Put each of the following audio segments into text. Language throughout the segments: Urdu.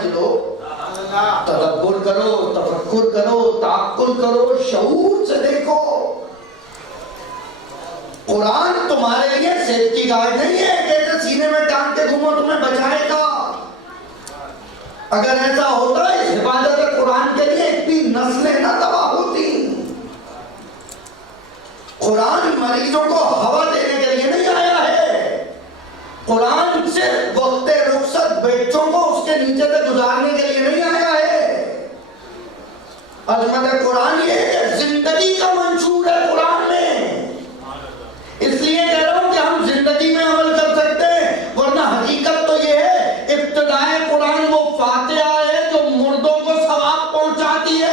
سمجھ لو، تدبر کرو، تفکر کرو، تعقل کرو، شعور سے دیکھو۔ قرآن تمہارے لیے سیفٹی گارڈ نہیں ہے کہ سینے میں ٹانگ کے گھومو تمہیں بچائے گا۔ اگر ایسا ہوتا اس حفاظت قرآن کے لیے اتنی نسلیں نہ تباہ ہوتی۔ قرآن مریضوں کو ہوا دینے کے لیے نہیں آیا ہے، قرآن صرف وقت رخصت بچوں کو اس کے نیچے سے گزارنے کے لیے نہیں آیا ہے۔ عظمت قرآن یہ ہے کہ زندگی کا منشور ہے قرآن میں، اس لیے کہہ رہا ہوں کہ ہم زندگی میں عمل کر سکتے ہیں، ورنہ حقیقت تو یہ ہے ابتدائے قرآن وہ فاتحہ ہے جو مردوں کو ثواب پہنچاتی ہے،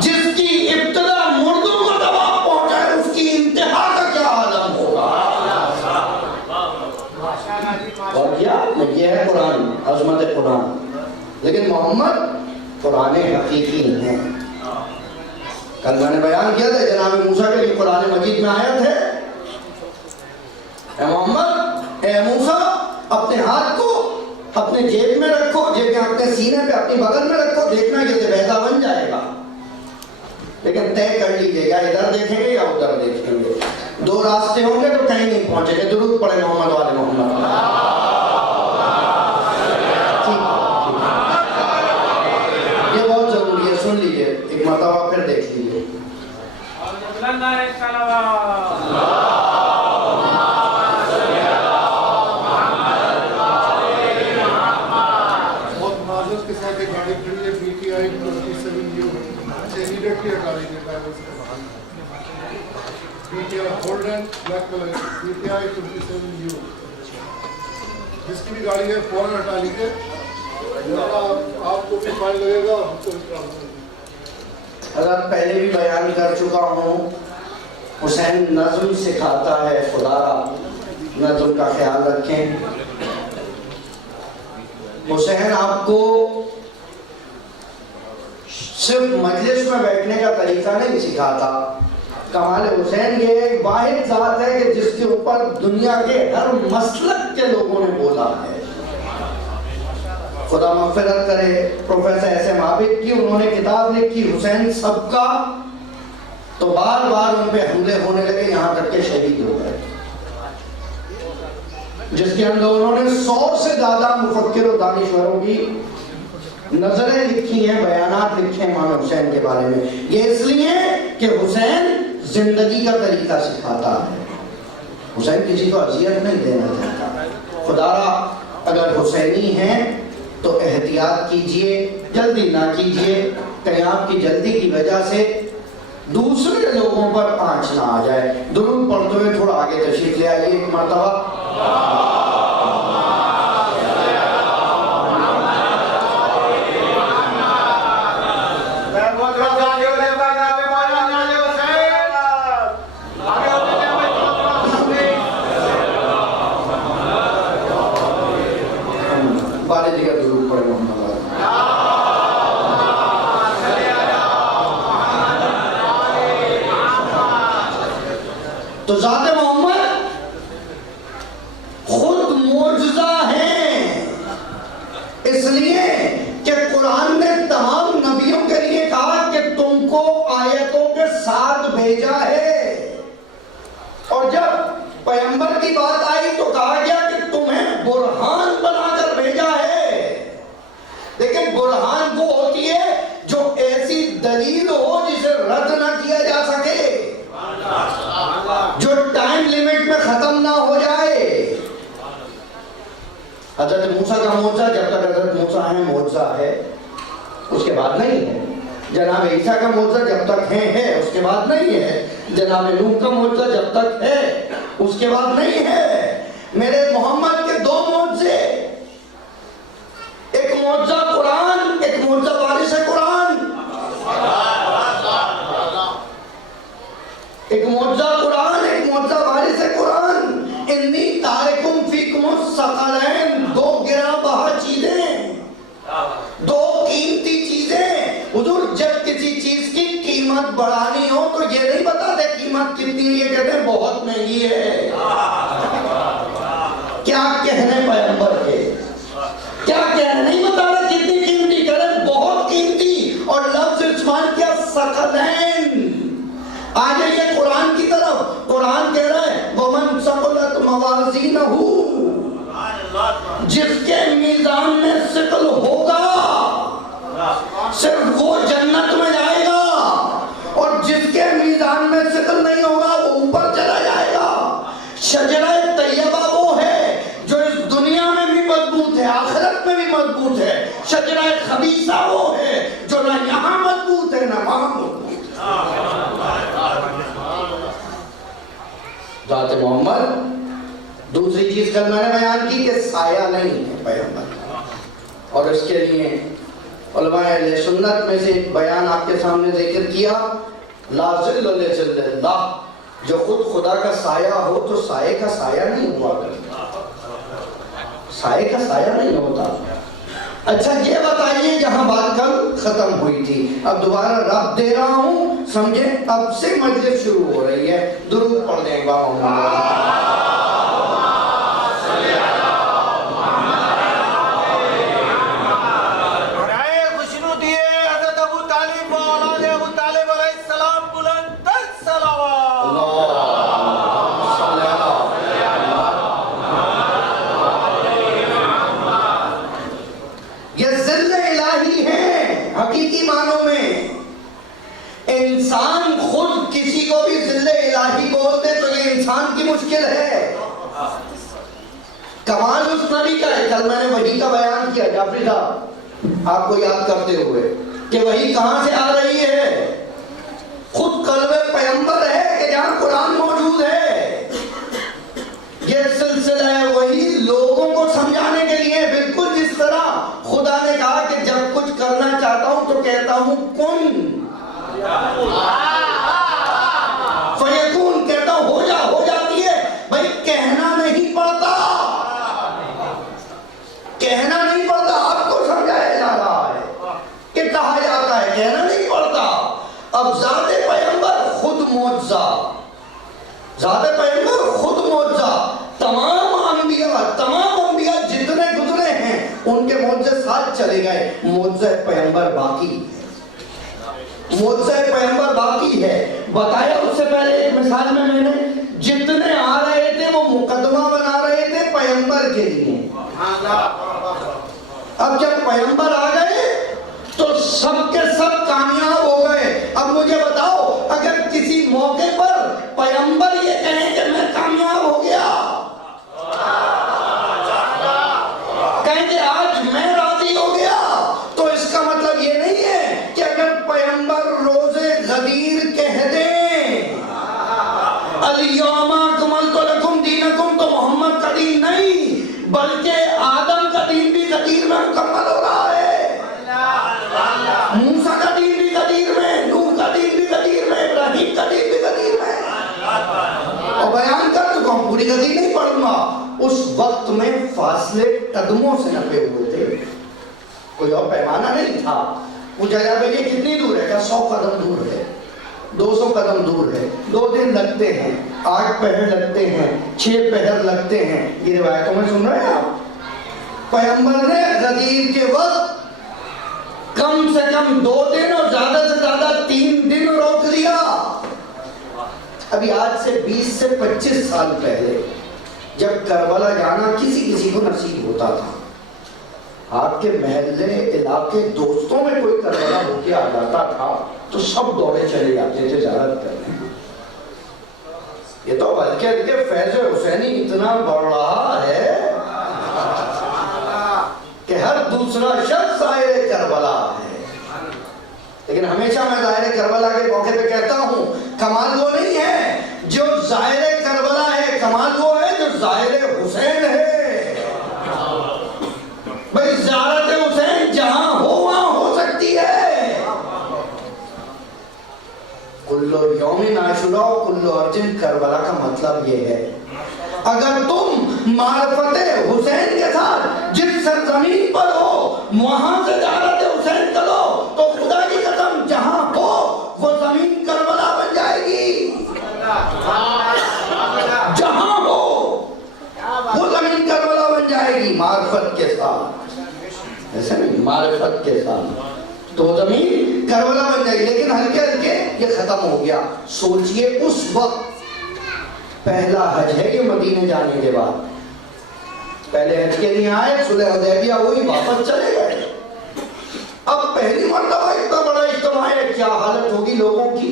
جس کی ابتدا مردوں کو ثواب پہنچائے اس کی انتہا کا کیا عالم ہوگا۔ اور کیا یہ ہے قرآن، عظمت قرآن۔ لیکن محمد قرآن حقیقی ہیں۔ کل میں نے بیان کیا تھا جناب موسیٰ کے لیے قرآن مجید میں آیت ہے، اے محمد، اے موسیٰ، اپنے ہاتھ کو اپنے جیب میں رکھو، جیب اپنے سینے پہ اپنی بغل میں رکھو، دیکھنا کہ زبیدہ بن جائے گا، لیکن طے کر لیجیے گا ادھر دیکھیں گے یا ادھر دیکھیں گے، دو راستے ہوں گے تو کہیں نہیں پہنچے گے۔ درود پڑھے محمد والے محمد۔ یہ بہت ضروری ہے، سن لیجیے ایک مرتبہ پھر دیکھ لیجیے۔ جس کی بھی گاڑی ہے فوراً ہٹا لیجیے، آپ کو بھی فائن لگے گا۔ حضرت پہلے بھی بیان کر چکا ہوں، حسین نظم سکھاتا ہے، خدا نظم کا خیال رکھیں۔ حسین آپ کو صرف مجلس میں بیٹھنے کا طریقہ نہیں سکھاتا، کمال حسین یہ ایک واحد ذات ہے کہ جس کے اوپر دنیا کے ہر مسلک کے لوگوں نے بولا ہے۔ خدا مغفرت کرے پروفیسر احسان عابد کی، انہوں نے کتاب لکھی حسین سب کا، تو بار بار ان پہ حملے ہونے لگے، یہاں تک کہ شہید ہو گئے، جس کے اندر انہوں نے 100 سے زیادہ مفکر و دانشوروں کی نظریں لکھی ہیں، بیانات لکھے ہیں امام حسین کے بارے میں۔ یہ اس لیے کہ حسین زندگی کا طریقہ سکھاتا ہے، حسین کسی کو اذیت نہیں دینا چاہتا۔ خدا را اگر حسینی ہیں تو احتیاط کیجئے، جلدی نہ کیجئے، کہیں آپ کی جلدی کی وجہ سے دوسرے لوگوں پر آنچ نہ آ جائے۔ درود پڑھتے ہوئے تھوڑا آگے تشریف لے آئیے ایک مرتبہ۔ تو ذات محمد خود معجزہ ہیں، اس لیے کہ قرآن نے تمام نبیوں کے لیے کہا کہ تم کو آیتوں کے ساتھ بھیجا ہے، اور جب پیغمبر کی بات آئی تو کہا گیا کہ تمہیں برہان بنا کر بھیجا ہے، لیکن برہان وہ ہوتی ہے جو ایسی دلیل ہو جسے رد نہ کیا جا سکے، جو ٹائم لیمٹ میں ختم نہ ہو جائے۔ حضرت موسیٰ کا معجزہ جب تک حضرت موسیٰ ہیں معجزہ ہے، اس کے بعد نہیں ہے۔ جناب عیسیٰ کا معجزہ جب تک ہے اس کے بعد نہیں ہے۔ جناب نوح کا معجزہ جب تک ہے اس کے بعد نہیں ہے۔ میرے محمد کے دو معجزے، ایک معجزہ قرآن، ایک معجزہ وارث قرآن، ایک معجزہ قرآن، ایک معجزہ وارث قرآن۔ انی تارکم فیکم الثقلین، دو گراں بہا چیزیں، دو قیمتی چیزیں۔ حضور جب کسی چیز کی قیمت بڑھانی ہو تو یہ نہیں بتاتے قیمت کتنی ہے، یہ کہتے ہیں بہت مہنگی ہے۔ کیا کہنے پیغمبر کے، کیا کہہ نہیں بتا رہا کتنی قیمتی، کہہ رہے بہت قیمتی، اور لفظ استعمال کیا ثقلین۔ آ جائیے قرآن کی طرف، قرآن کہہ رہا ہے وَمَنْ ثَقُلَتْ مَوَازِينُهُ، جس کے میزان میں ثقل ہوگا صرف وہ جنت میں جائے گا، اور جس کے میزان میں ثقل نہیں ہوگا وہ اوپر چلا جائے گا۔ شجرہ طیبہ وہ ہے جو اس دنیا میں بھی مضبوط ہے، آخرت میں بھی مضبوط ہے۔ شجرہ خبیثہ وہ ہے جو نہ یہاں مضبوط ہے نہ وہاں مضبوط ہے۔ ذات محمد۔ دوسری چیز کل میں نے بیان کی کہ سایہ نہیں ہے پیغمبر، اور اس کے لیے علماء اہل سنت میں سے ایک بیان آپ کے سامنے ذکر کیا، لا ظل لظل اللہ، جو خود خدا کا سایہ ہو تو سائے کا سایہ نہیں ہوا کرتا، سائے کا سایہ نہیں ہوتا۔ اچھا یہ بتائیے جہاں بات کل ختم ہوئی تھی، اب دوبارہ رب دے رہا ہوں، سمجھیں اب سے مجلس شروع ہو رہی ہے، درود پڑھ دیں گا انسان خود کسی کو بھی ذل الہی بولتے تو یہ انسان کی مشکل ہے۔ کمال اس نبی کا ہے، کل میں نے وحی کا بیان کیا جعفری صاحب آپ کو یاد کرتے ہوئے کہ وحی کہاں سے آ رہی ہے، خود قلب پیغمبر ہے کہ جہاں قرآن موجود ہے۔ یہ سلسلہ ہے وحی لوگوں کو سمجھانے کے لیے، بالکل جس طرح خدا نے کہا کہ جب کچھ کرنا چاہتا ہوں تو کہتا ہوں کن فیکون، کہتا ہو جا، ہو جاتی ہے۔ بھائی کہنا نہیں پڑتا، کہنا نہیں پڑتا، آپ کو سمجھایا جا رہا ہے کہ کہا جاتا ہے، کہنا نہیں پڑتا۔ اب ذات پیغمبر خود معجزہ، ذات پیغمبر خود معجزہ، تمام انبیاء جتنے گزرے ہیں ان کے معجزے ساتھ چلے گئے، معجزہ پیغمبر باقی، معجزہ پیغمبر باقی ہے۔ بتایا اس سے پہلے ایک مثال میں نے جتنے آ رہے تھے وہ مقدمہ بنا رہے تھے پیغمبر کے لیے، اب جب پیغمبر آ گئے تو سب کے سب کامیاب ہو گئے۔ اب مجھے بتاؤ اگر کسی موقع پر پیغمبر یہ کہیں کہ میں کامیاب ہو گیا، کہیں کہ آج میں راضی ہو گیا، تو اس کا مطلب یہ نہیں ہے کہ اگر پیغمبر روزے غدیر کہہ دیں الیوم اکملت لکم دینکم، تو محمد کا دین نہیں بلکہ آدم کا دین بھی غدیر میں مکمل ہو رہا ہے، موسیٰ کا دین بھی غدیر میں، نوح کا دین بھی غدیر میں، ابراہیم کا دین بھی غدیر میں، اور بیان کر چکا ہوں، پوری غدیر نہیں پڑھوں گا۔ اس وقت میں فاصلے قدموں سے نپے ہوئے تھے، کوئی اور پیمانہ نہیں تھا۔ پوچھا جاتا ہے کہ کتنی دور ہے، کیا 100 قدم دور ہے، 200 قدم دور ہے، 2 دن لگتے ہیں، 8 پہر لگتے ہیں، 6 پہر لگتے ہیں، یہ روایتوں میں سن رہے ہیں آپ۔ پیغمبر نے غدیر کے وقت کم سے کم 2 دن اور زیادہ سے زیادہ 3 دن روک لیا۔ ابھی آج سے 20 سے 25 سال پہلے جب کربلا جانا کسی کو نصیب ہوتا تھا، آپ کے محلے علاقے دوستوں میں کوئی کربلا ہو کے آ جاتا تھا تو سب دوڑے چلے جاتے تھے زیارت کرنے۔ یہ تو بلکہ فیض حسینی اتنا بڑھ رہا ہے کہ ہر دوسرا شخص ظاہر کربلا ہے، لیکن ہمیشہ میں ظاہر کربلا کے موقع پہ کہتا ہوں کمال وہ نہیں ہے جو ظاہر کربلا ہے، کمال وہ ہے جو ظاہر حسین ہے۔ بھئی زیارت حسین جہاں ہو وہاں ہو سکتی ہے۔ کلو یوم عاشوراء کلو ارجن کربلا کا مطلب یہ ہے اگر تم معرفت حسین کے ساتھ جس سرزمین پر ہو وہاں سے زیارت حسین کرو تو خدا کی قسم جہاں ہو وہ زمین کربلا بن جائے گی، جہاں ہو وہ زمین کربلا بن جائے گی معرفت کے ساتھ۔ کربلا بن جائے گی، لیکن ہلکے ہلکے یہ ختم ہو گیا. سوچئے اس وقت پہلا حج ہے کہ مدینے جانے کے بعد پہلے حج کے لیے آئے، صلح حدیبیہ ہوئی، واپس چلے گئے. اب پہلی مرتبہ اتنا بڑا اجتماع ہے، کیا حالت ہوگی لوگوں کی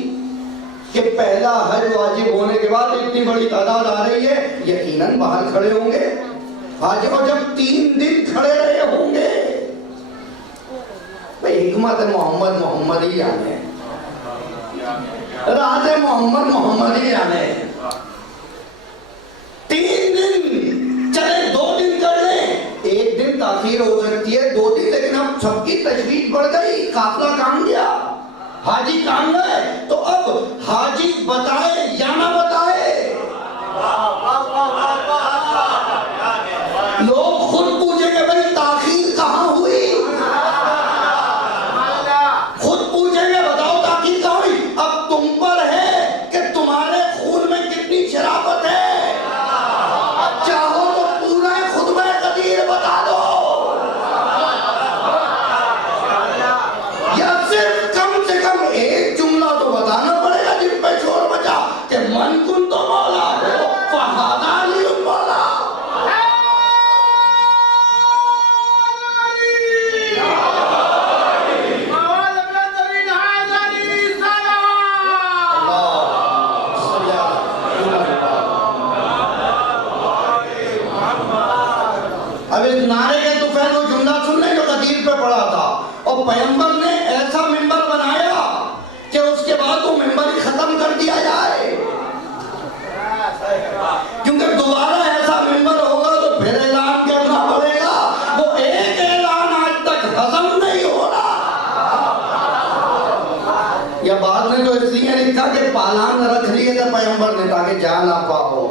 کہ پہلا حج واجب ہونے کے بعد اتنی بڑی تعداد آ رہی ہے، یقیناً باہر کھڑے ہوں گے. حج اور جب 3 دن کھڑے رہے ہوں گے، بھئی حکمت محمد محمد ہی جانے، راز محمد محمد ہی جانے. 3 دن چلے 2 دن کر لیں، 1 دن تاخیر ہو سکتی ہے، 2 دن، لیکن اب سب کی تشویش بڑھ گئی. قافلہ کہاں گیا؟ حاجی کہاں گئے؟ تو اب حاجی بتائے یا نہ بتائے، لوگ خود پوچھیں گے بھئی تاخیر کہاں ہوئی، خود پوچھیں گے بتاؤ تاخیر کہاں ہوئی. اب تم پر ہے کہ تمہارے خون میں کتنی شرافت ہے، چاہو تو پورا خطبہ قدیر بتا دو، یا صرف کم سے کم ایک جملہ تو بتانا پڑے گا جن پہ شور بچا کہ من کن تو مولا ہو فہذا علی مولا. اب اس نعرے کے تو پہلے وہ جملہ سن لیں جو قدیر پہ پڑا تھا، اور پیغمبر نے ایسا ممبر بنایا کہ اس کے بعد وہ ممبر ہی ختم کر دیا جائے، کیونکہ دوبارہ ایسا ممبر ہوگا تو پھر اعلان کرنا پڑے گا. وہ ایک اعلان آج تک ہضم نہیں ہو رہا. یا بعد میں جو اس لیے لکھا کہ پالان رکھ لیے تھے پیغمبر نے تاکہ جا نہ پاؤ،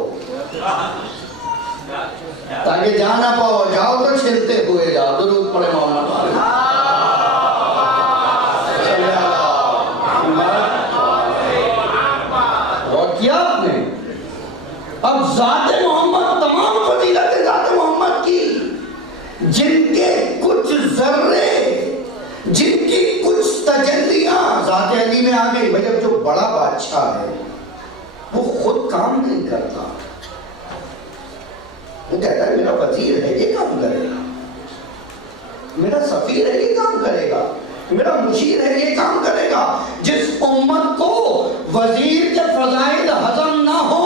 تاکہ جا نہ پاؤ، جاؤ تو چھلتے ہوئے جاؤ. درود پڑھے محمد اور کیا آپ نے. اب ذات محمد، تمام فضیلت ذات محمد کی، جن کے کچھ ذرے، جن کی کچھ تجلیاں ذات علی میں آ گئی. بھئی اب جو بڑا بادشاہ ہے وہ خود کام نہیں کرتا، وہ کہتا ہے میرا وزیر ہے یہ کام کرے گا، میرا سفیر ہے یہ کام کرے گا، میرا مشیر ہے یہ کام کرے گا. جس امت کو وزیر کے فضائل ہضم نہ ہو،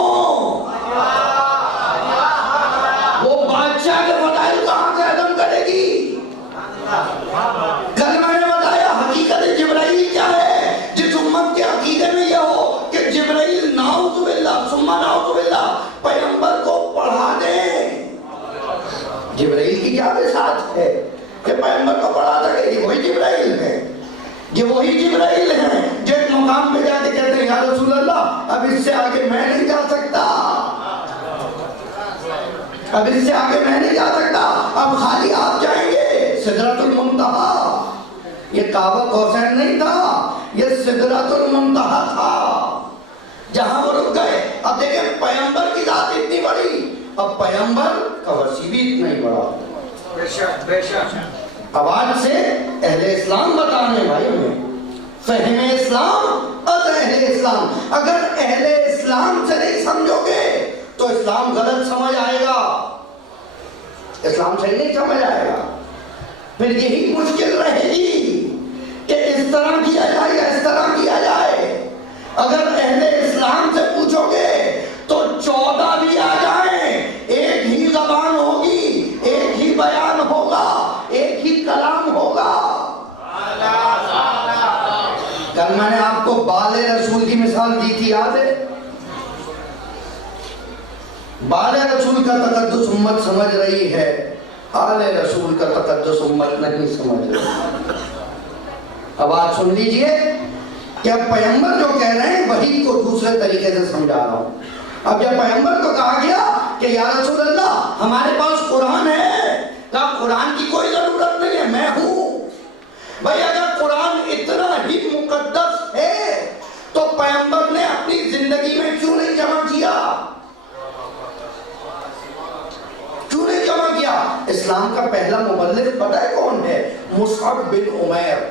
وہ بادشاہ کے فضائل کہاں سے ہضم کرے گی؟ کل میں نے بتایا حقیقت جبرائیل کیا ہے. جس امت کے عقیدے میں یہ ہو کہ جبرائیل نعوذ باللہ ثم نعوذ باللہ پیغمبر کو پڑھا دیں، جبرائیل کی کیا بساط ہے کہ پیغمبر کو پڑھا سکے. یہ وہی جبرائیل ہے، یہ وہی جبرائیل ہے جو ایک مقام پہ جا کے کہتے ہیں یا رسول اللہ اب اس سے آگے میں نہیں جا سکتا، اب اس سے آگے میں نہیں جا سکتا، اب خالی آپ جائیں گے سدرۃ المنتہا. یہ کعبہ کوثر نہیں تھا، یہ سدرۃ المنتہا تھا جہاں وہ رک گئے. اب دیکھیں پیغمبر کی ذات اتنی بڑی، اب پیغمبر کا وسیع بھی اتنا ہی بڑا. بے شک اب آج سے اہل اسلام بتانے بھائی ہمیں فہم اسلام از اہل اسلام. اگر اہل اسلام سے نہیں سمجھو گے تو اسلام غلط سمجھ آئے گا، اسلام سے نہیں سمجھ آئے گا. پھر یہی مشکل رہے گی کہ اس طرح کیا جائے یا اس طرح کیا جائے. اگر اہل اسلام سے پوچھو گے تو 14 بھی آ جائیں، ایک ہی زبان ہوگی، ایک ہی بیان ہوگا، ایک ہی کلام ہوگا. کل میں نے آپ کو بال رسول کی مثال دی تھی، یاد ہے؟ بال رسول کا تقدس امت سمجھ رہی ہے، آل رسول کا تقدس امت نہیں سمجھ رہی. اب آپ سن لیجئے کہ اب پیغمبر جو کہہ رہے ہیں وہی کو دوسرے طریقے سے سمجھا رہا ہوں. اب جب پیغمبر کو کہا گیا کہ یا رسول اللہ ہمارے پاس قرآن ہے، کہا قرآن کی کوئی ضرورت نہیں ہے، میں ہوں. بھئی اگر قرآن اتنا ہی مقدس ہے تو پیغمبر نے اپنی زندگی میں کیوں نہیں جمع کیا؟ کیوں نہیں جمع کیا؟ اسلام کا پہلا مبلغ پتہ ہے کون ہے؟ مصعب بن عمیر.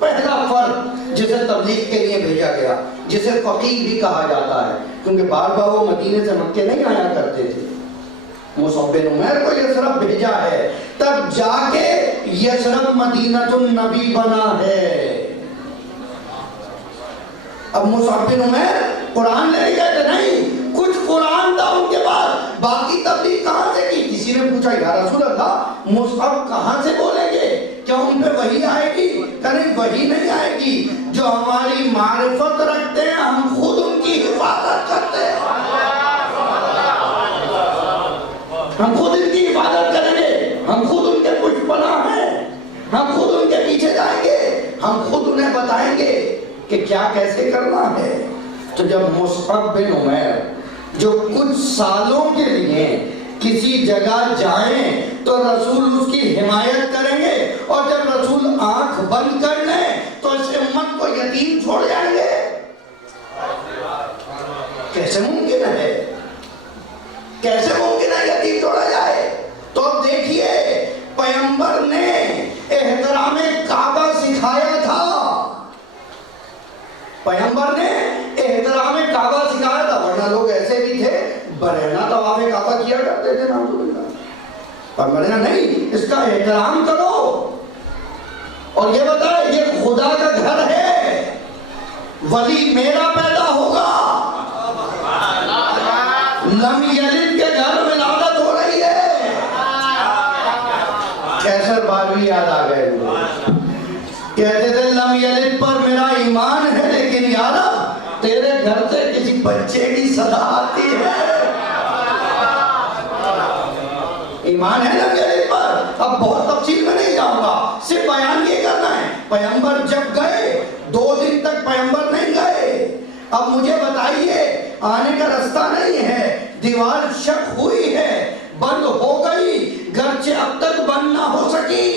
پہلا فرد جسے تبلیغ کے لیے بھیجا گیا، جسے فقیہ بھی کہا جاتا ہے، کیونکہ بار بار وہ مدینے سے مکے نہیں آیا کرتے تھے۔ مصعب بن عمیر کو یثرب بھیجا ہے، تب جا کے یثرب مدینۃ النبی بنا ہے۔ اب مصعب بن عمیر قرآن لے گئے کہ نہیں، کچھ قرآن تھا ان کے پاس، باقی تبلیغ کہاں سے کی؟ کسی نے پوچھا یا رسول اللہ مصعب کہاں سے بولیں گے؟ کیا ان پہ وحی آئے گی؟ کہ نہیں، وحی نہیں آئے گی، جو ہماری معرفت رکھتے ہیں ہم خود ان کی حفاظت کرتے ہیں، ہم خود ان کی حفاظت کریں گے، ہم خود ان کے کچھ پناہ ہیں، ہم خود ان کے پیچھے جائیں گے، ہم خود انہیں بتائیں گے کہ کیا کیسے کرنا ہے۔ تو جب مصعب بن عمیر جو کچھ سالوں کے لیے کسی جگہ جائیں تو رسول اس کی حمایت کریں گے، اور جب رسول آنکھ بند کر لیں تو اس امت کو یتیم چھوڑ جائیں گے؟ کیسے ممکن ہے؟ کیسے ممکن ہے یتیم چھوڑا جائے؟ تو اب دیکھیے پیغمبر نے احترام کعبہ سکھایا تھا، پیغمبر نے احترام کعبہ سکھایا تھا، ورنہ لوگ ایسے بھی تھے برہنہ طواف کعبہ کیا کرتے تھے، پر مرنا نہیں، اس کا احترام کرو، اور یہ بتائے یہ خدا کا گھر ہے، ولی میرا پیدا ہوگا، لم یلد کے گھر ولادت ہو رہی ہے۔ کیسر باروی یاد آ گئے، کہتے تھے لم یلد پر میرا ایمان ہے، لیکن یارا تیرے گھر سے کسی بچے کی صدا آتی ہے، ایمان ہے لم یلد پر۔ اب بہت تفصیل میں نہیں جاؤں گا، صرف بیان یہ کرنا ہے، پیغمبر جب گئے 2 دن تک پیغمبر نہیں گئے۔ اب مجھے بتائیے آنے کا رستہ نہیں ہے، دیوار شق ہوئی ہے، بند ہو گئی، گرچہ اب تک بند نہ ہو سکی۔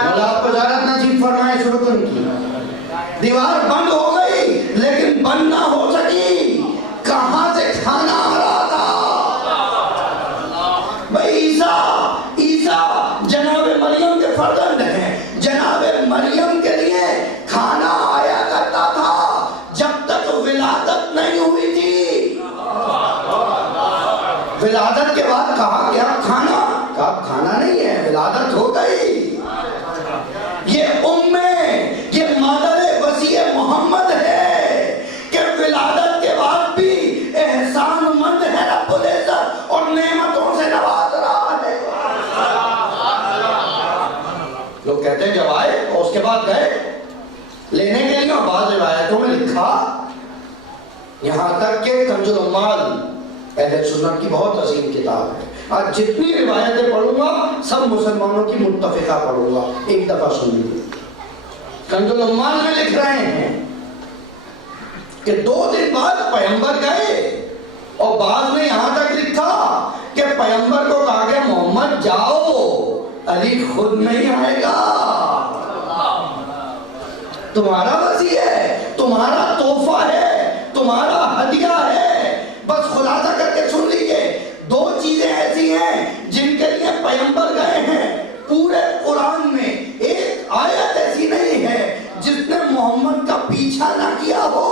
اللہ بزارت نصیب فرمائے اس رکن کی، دیوار بند ہو گئی لیکن بند نہ ہو سکی، کہاں سے کھانا آ رہا تھا؟ بھائی عیسیٰ جناب مریم کے فرزند ہیں، جناب مریم کے لیے کھانا آیا کرتا تھا جب تک ولادت نہیں ہوئی تھی، ولادت کے بعد کہا کیا کھانا؟ کہا کھانا نہیں ہے، ولادت ہو گئی۔ یہ یہ مادر وسیع محمد ہے کہ ولادت کے بعد بھی احسان مند ہے رب العزت اور نعمتوں سے نواز رہا ہے۔ لوگ کہتے ہیں جب آئے اور اس کے بعد گئے لینے کے لیے، بعض روایتوں میں لکھا یہاں تک کہ کنز العمال اہل سنت کی بہت عظیم کتاب ہے، آج جتنی روایتیں پڑھوں گا سب مسلمانوں کی متفقہ پڑھوں گا، ایک دفعہ سن لیجیے۔ کنز العمال میں لکھ رہے ہیں کہ 2 دن بعد پیغمبر گئے، اور بعض نے یہاں تک لکھا کہ پیغمبر کو کہا کہ محمد جاؤ، علی خود نہیں آئے گا، تمہارا وصی ہے، تمہارا تحفہ ہے، تمہارا ہدیہ ہے۔ بس خلاصہ کر کے سن لیجئے، 2 چیزیں ایسی ہیں جن کے لیے پیغمبر گئے ہیں۔ پورے قرآن میں ایک آیت ایسی نہیں ہے جس نے محمد کا پیچھا نہ کیا ہو۔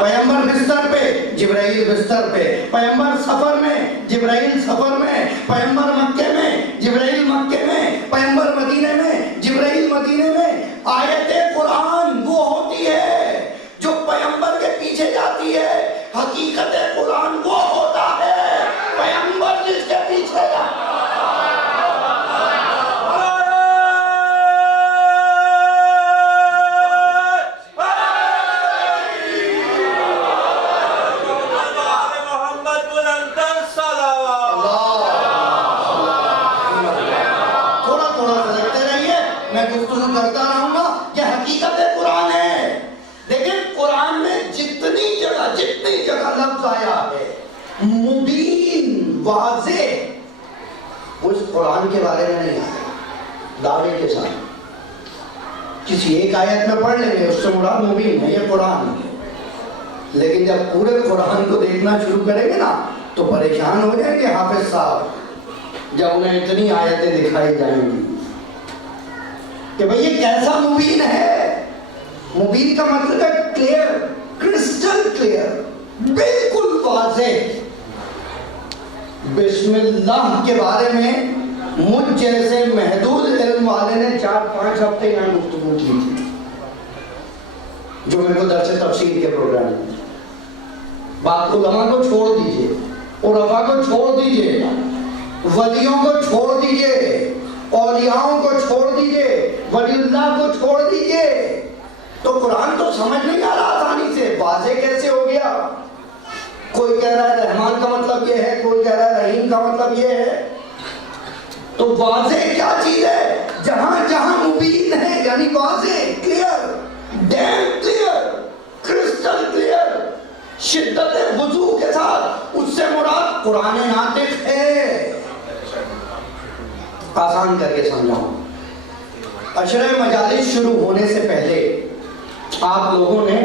پیغمبر بستر پہ، جبرائیل بستر پہ، پیغمبر سفر میں، جبرائیل سفر میں، پیغمبر مکے میں، جبرائیل مکے میں، پیغمبر مدینے میں، جبرائیل مدینے میں۔ آیت قرآن وہ ہوتی ہے جو پیغمبر کے پیچھے جاتی ہے، حقیقت قرآن وہ ہوتا ہے پیغمبر جس کے پیچھے جاتا ہے۔ کرتا رہوں گا کہ حقیقت قرآن ہے۔ لیکن قرآن میں جتنی جگہ لفظ آیا ہے مبین، واضح، اس قرآن کے بارے میں نہیں آیا دعوے کے ساتھ۔ کسی ایک آیت میں پڑھ لیں گے اس سے مراد مبین ہے، یہ قرآن ہے، لیکن جب پورے قرآن کو دیکھنا شروع کریں گے نا تو پریشان ہو جائیں گے حافظ صاحب۔ جب انہیں اتنی آیتیں دکھائی جائیں گی کہ بھئی یہ کیسا مبین ہے. مبین کا مطلب ہے کلیئر، کرسٹل کلیئر، بالکل واضح. بسم اللہ کے بارے میں مجھ جیسے محدود علم والے نے 4-5 ہفتے یہاں گفتگو کی تھی، جو میرے کو درس تفسیر کے پروگرام میں. بات علماء کو چھوڑ دیجئے، عرفاء کو چھوڑ دیجئے، ولیوں کو چھوڑ دیجئے، اولیاؤں کو چھوڑ دیجئے، ولی اللہ کو چھوڑ دیجئے. تو قرآن تو سمجھ نہیں آ رہا آسانی سے، واضح کیسے ہو گیا؟ کوئی کہہ رہا ہے رحمان کا مطلب یہ ہے، کوئی کہہ رہا ہے رحیم کا مطلب یہ ہے. تو واضح کیا چیز ہے؟ جہاں جہاں مبین ہے، یعنی واضح، clear, damn clear, crystal clear, شدت وضوح کے ساتھ، اس سے مراد قرآن ناطق ہے. آسان کر کے سمجھاؤں. عشرہ مجالس شروع ہونے سے پہلے آپ لوگوں نے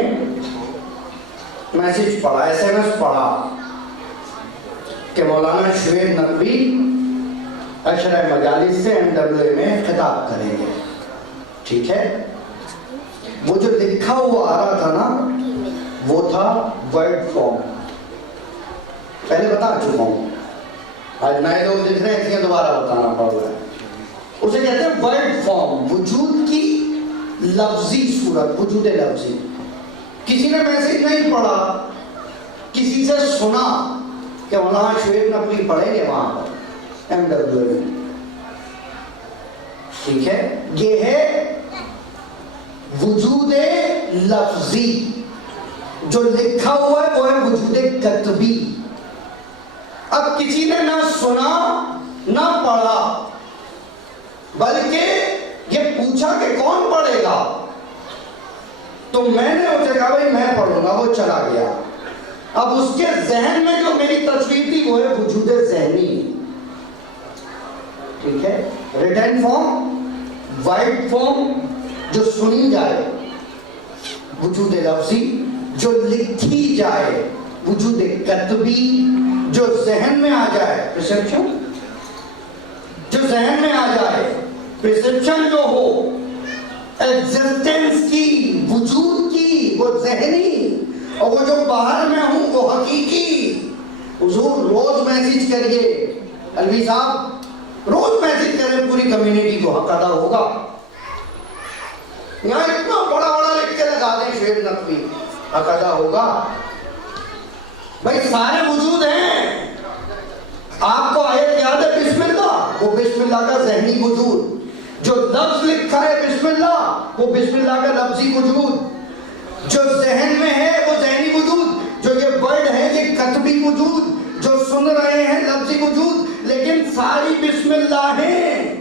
میسج پڑھا، SMS پڑھا کہ مولانا شعیب نقوی عشرہ مجالس سے MWA میں خطاب کریں گے. ٹھیک ہے؟ وہ جو لکھا ہوا آ رہا تھا نا، وہ تھا ورڈ فارم. پہلے بتا چکا ہوں، آج نئے لوگ دکھ رہے ہیں اس لیے دوبارہ بتانا پڑ رہا ہے. اسے کہتے ہیں ورڈ فارم، وجود کی لفظی صورت، وجود لفظی. کسی نے میسج نہیں پڑھا، کسی سے سنا کہ مولانا شعیب نقوی پڑھیں گے وہاں پر MWA میں. ٹھیک ہے؟ یہ ہے وجود لفظی. جو لکھا ہوا ہے وہ ہے وجود کتبی. اب کسی نے نہ سنا نہ پڑھا، بلکہ یہ پوچھا کہ کون پڑھے گا، تو میں نے اسے کہا بھائی میں پڑھوں گا. وہ چلا گیا. اب اس کے ذہن میں جو میری تصویر تھی وہ ہے وجود ذہنی. ٹھیک ہے؟ ریٹن فارم، وائٹ فارم جو سنی جائے وجود لفظی، جو لکھی جائے وجود کتبی، جو ذہن میں آ جائے پرسپشن، جو ذہن میں آ جائے پرسپشن جو ہو ایگزسٹنس کی، وجود کی، وہ ذہنی. اور وہ جو باہر میں ہوں وہ حقیقی. حضور روز میسج کریے، الوی صاحب روز میسج کریں، پوری کمیونٹی کو حق ادا ہوگا. یہاں اتنا بڑا بڑا لکھ کے لگا دیں شعیب نقوی، حق ادا ہوگا. بھائی سارے وجود ہیں. آپ کو آیت یاد ہے بسم اللہ، وہ بسم اللہ کا ذہنی وجود. جو لفظ لکھا ہے بسم اللہ، وہ بسم اللہ کا لفظی وجود. جو ذہن میں ہے وہ ذہنی وجود. جو یہ ورڈ ہے یہ کتبی وجود. جو سن رہے ہیں لفظی وجود. لیکن ساری بسم اللہ ہیں.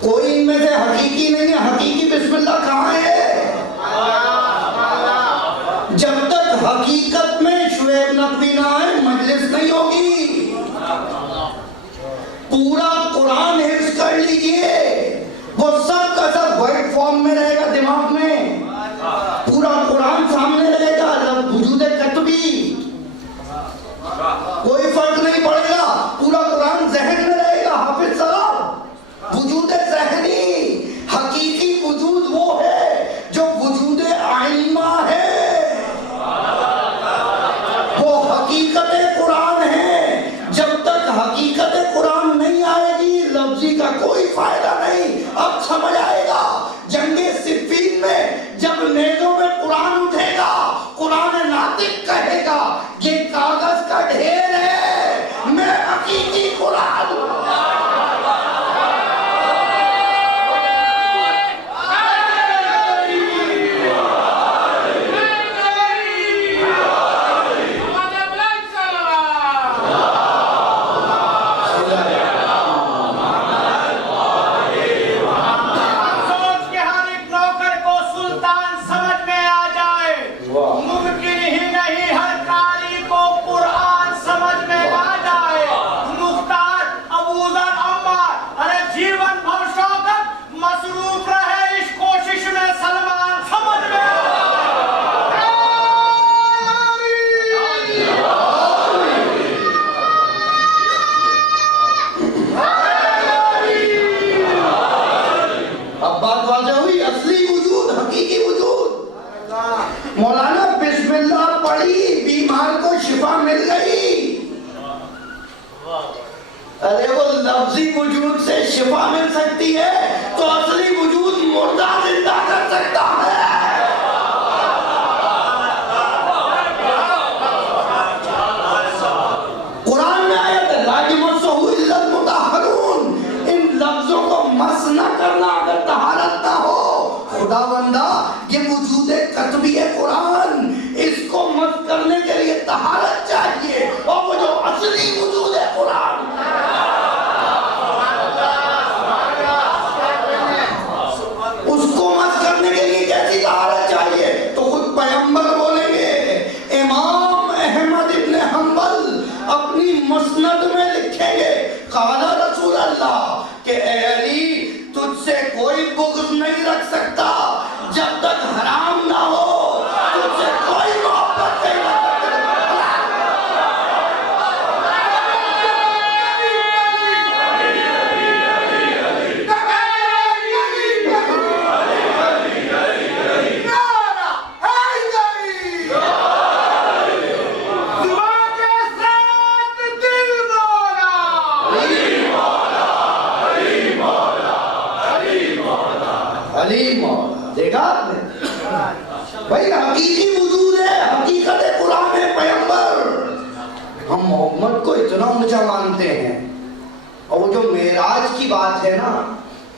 کوئی ان میں سے حقیقی نہیں ہے. حقیقی بسم اللہ کہاں ہے؟ جب تک حقیقت میں شعیب نقوی نہ آئے مجلس نہیں ہوگی. پورا قرآن حفظ کر لیجئے، وہ سب کا سب ورڈ فارم میں رہے گا دماغ میں. پورا قرآن سامنے رہے گا، وجود کتبی، کوئی فرق نہیں پڑے گا. پورا قرآن ذہن میں رہے گا. حافظ صاحب، وجود ذہنی، حقیقی وجود وہ ہے جو وجود آئمہ ہے، وہ حقیقت قرآن ہے. جب تک حقیقت قرآن نہیں آئے ارے وہ لفظی وجود سے شفا مل سکتی ہے تو اصلی وجود مردہ زندہ کر سکتا ہے. قرآن میں آیت ہے لا یمسہ الا المطہرون. ان لفظوں کو مس نہ کرنا اگر طہارت نہ ہو. خدا بندہ یہ وجود قطبی ہے قرآن, اس کو مس کرنے کے لیے طہارت چاہیے, اور وہ جو اصلی وجود ہے قرآن اس کو مس کرنے کے لیے کیسی طہارت چاہیے. تو خود پیغمبر بولیں گے, امام احمد ابن حنبل اپنی مسند میں لکھیں گے قال رسول اللہ کہ اے علی تجھ سے کوئی بغض نہیں رکھ سکتا جب تک حرام نہ ہو, تجھ سے کوئی محبت نہیں رکھ دیکھا آپ نے بھائی حقیقی وجود ہے, حقیقت قرآن ہے پیغمبر. ہم محمد کو اتنا اونچا مانتے ہیں, اور وہ جو معراج کی بات ہے نا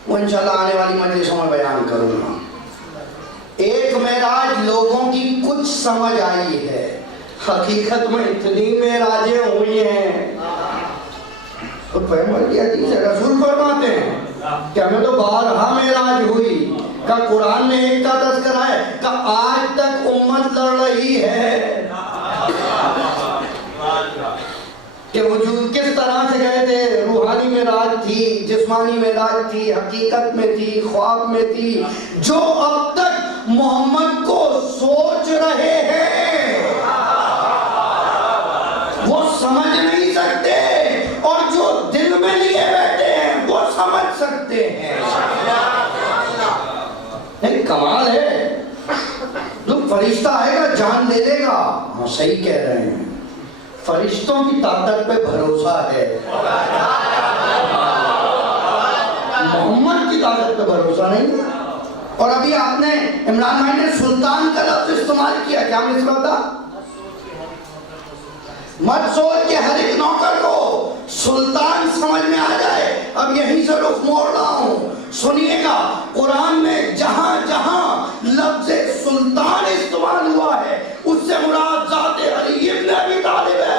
وہ انشاءاللہ آنے والی مجلسوں میں بیان کروں گا. ایک معراج لوگوں کی کچھ سمجھ آئی ہے, حقیقت میں اتنی معراجیں ہوئی ہیں. تو پیغمبر کی حدیث ہے, رسول فرماتے ہیں کہ ہمیں تو بارہا معراج ہوئی, کہ قرآن میں ایک کا تذکرہ ہے کہ آج تک امت لڑ رہی ہے کہ وجود کس طرح سے گئے تھے. روحانی معراج تھی, جسمانی معراج تھی, حقیقت میں تھی, خواب میں تھی. جو اب تک محمد کو سوچ رہے ہیں وہ سمجھ نہیں سکتے, اور جو دل میں لیے بیٹھے ہیں وہ سمجھ سکتے ہیں. ایک کمال ہے, جو فرشتہ آئے گا جان دے دے گا. ہاں صحیح کہہ رہے ہیں, فرشتوں کی طاقت پہ بھروسہ ہے, محمد کی طاقت پہ بھروسہ نہیں. اور ابھی آپ نے عمران بھائی نے سلطان کا لفظ استعمال کیا, کیا مطلب تھا؟ مت سوچ کہ ہر ایک نوکر کو سلطان سمجھ میں آ جائے. اب یہیں سے رخ موڑ رہا ہوں, سنیے گا قرآن میں جہاں جہاں لفظ سلطان استعمال ہوا ہے اس سے مراد ذات علی ابن ابی طالب ہے.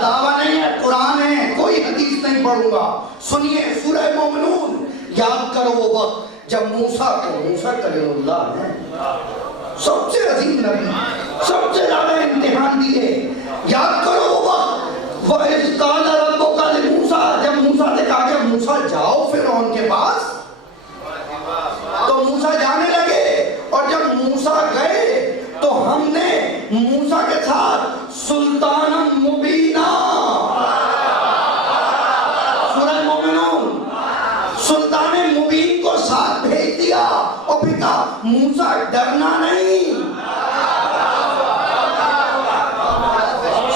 دعویٰ نہیں ہے, قرآن ہے, کوئی حدیث نہیں پڑھوں گا. سنیے سورہ مومنون, یاد کرو وہ وقت جب موسیٰ کلیم اللہ ہے, سب سے عظیم نبی, سب سے زیادہ امتحان دیے. یاد کرو وہ وقت وَإِذْ قَالَ رَبُّكَ لِمُوسَىٰ, جب موسیٰ نے کہا کہ موسیٰ جاؤ فرعون کے پاس, تو موسیٰ جانے لگے. اور جب موسیٰ گئے تو ہم نے موسیٰ کے ساتھ سلطان مبینہ, سورہ مومنون, سلطان مبین کو ساتھ بھیج دیا. اور پھر کہا موسیٰ ڈرنا نہیں,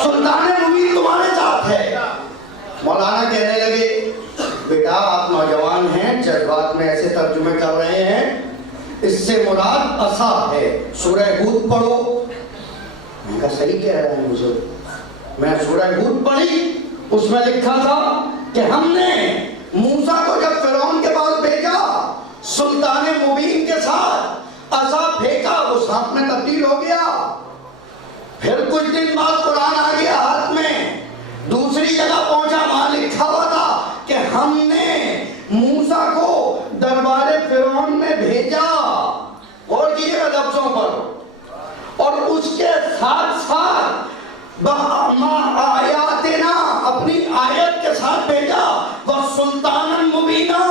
سلطان مبین تمہارے ساتھ ہے. مولانا کہنے لگے بیٹا آپ نوجوان ہیں, جذبات میں ایسے ترجمے کر رہے ہیں, اس سے مراد عصا ہے, سورہ ہود پڑھو. میں کہا صحیح کہہ رہے ہیں حضور. میں سورہ ہود پڑھی, اس میں لکھا تھا کہ ہم نے موسیٰ کو جب فرعون کے پاس بھیجا سلطان مبین کے ساتھ, عصا پھینکا وہ سانپ میں تبدیل ہو گیا. پھر کچھ دن بعد قرآن آ گیا ہاتھ میں, دوسری جگہ پہنچا وہاں لکھا ہوا تھا کہ ہم نے موسیٰ کو دربار فرعون میں بھیجا. اور کیجئے گا لفظوں پر, اور اس کے ساتھ ساتھ آیاتنا, اپنی آیت کے ساتھ بھیجا, وہ سلطان مبینہ.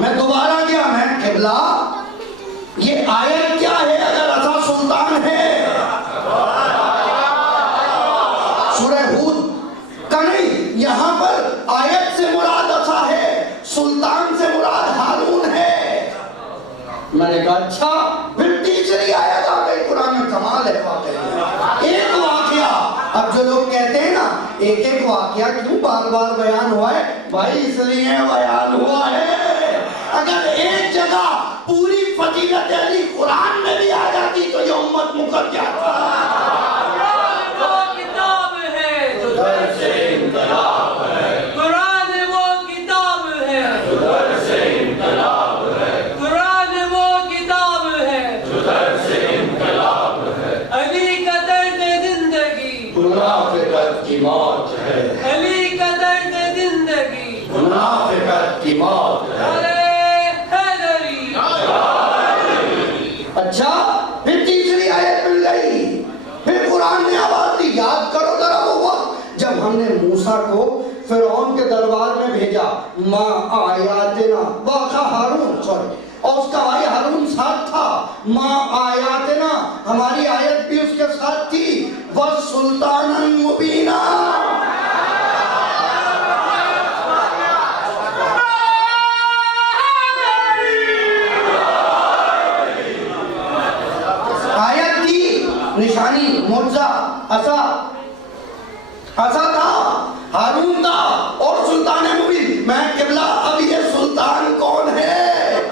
میں دوبارہ گیا, میں قبلہ یہ آیت کیا ہے اگر عصا سلطان ہے؟ سورہ ہود کا نہیں, یہاں پر آیت سے مراد عصا ہے, سلطان سے مراد ہارون ہے. میں نے کہا اچھا, پھر تیسری ایک ایک واقعہ کیوں بار بار بیان ہوا ہے؟ بھائی اس لیے بیان ہوا ہے اگر ایک جگہ پوری فضیلت علی قرآن میں بھی آ جاتی تو یہ امت مکر جاتا۔ قرآن وہ کتاب ہے جو در سے انقلاب ہے، قرآن وہ کتاب ہے جو در سے انقلاب ہے، قرآن وہ کتاب ہے جو در سے انقلاب ہے، علی کا درد زندگی منافقت کی موت ہے، علی کا درد زندگی منافقت کی موت ہے۔ حیدری اچھا پھر تیسری آیت مل گئی، پھر قرآن نے آواز دی، یاد کرو ذرا وہ وقت جب ہم نے موسیٰ کو فرعون کے دربار میں بھیجا، ما آیاتنا واقع ہارون اور اس کا بھائی ہارون ساتھ تھا، ما آیاتنا ہماری آیت بھی اس کے ساتھ تھی، وَسُلْطَانًا مُبِينًا آیت کی نشانی معجزہ عصا تھا، ہارون تھا اور سلطان مبین۔ میں قبلہ اب یہ سلطان کون ہے؟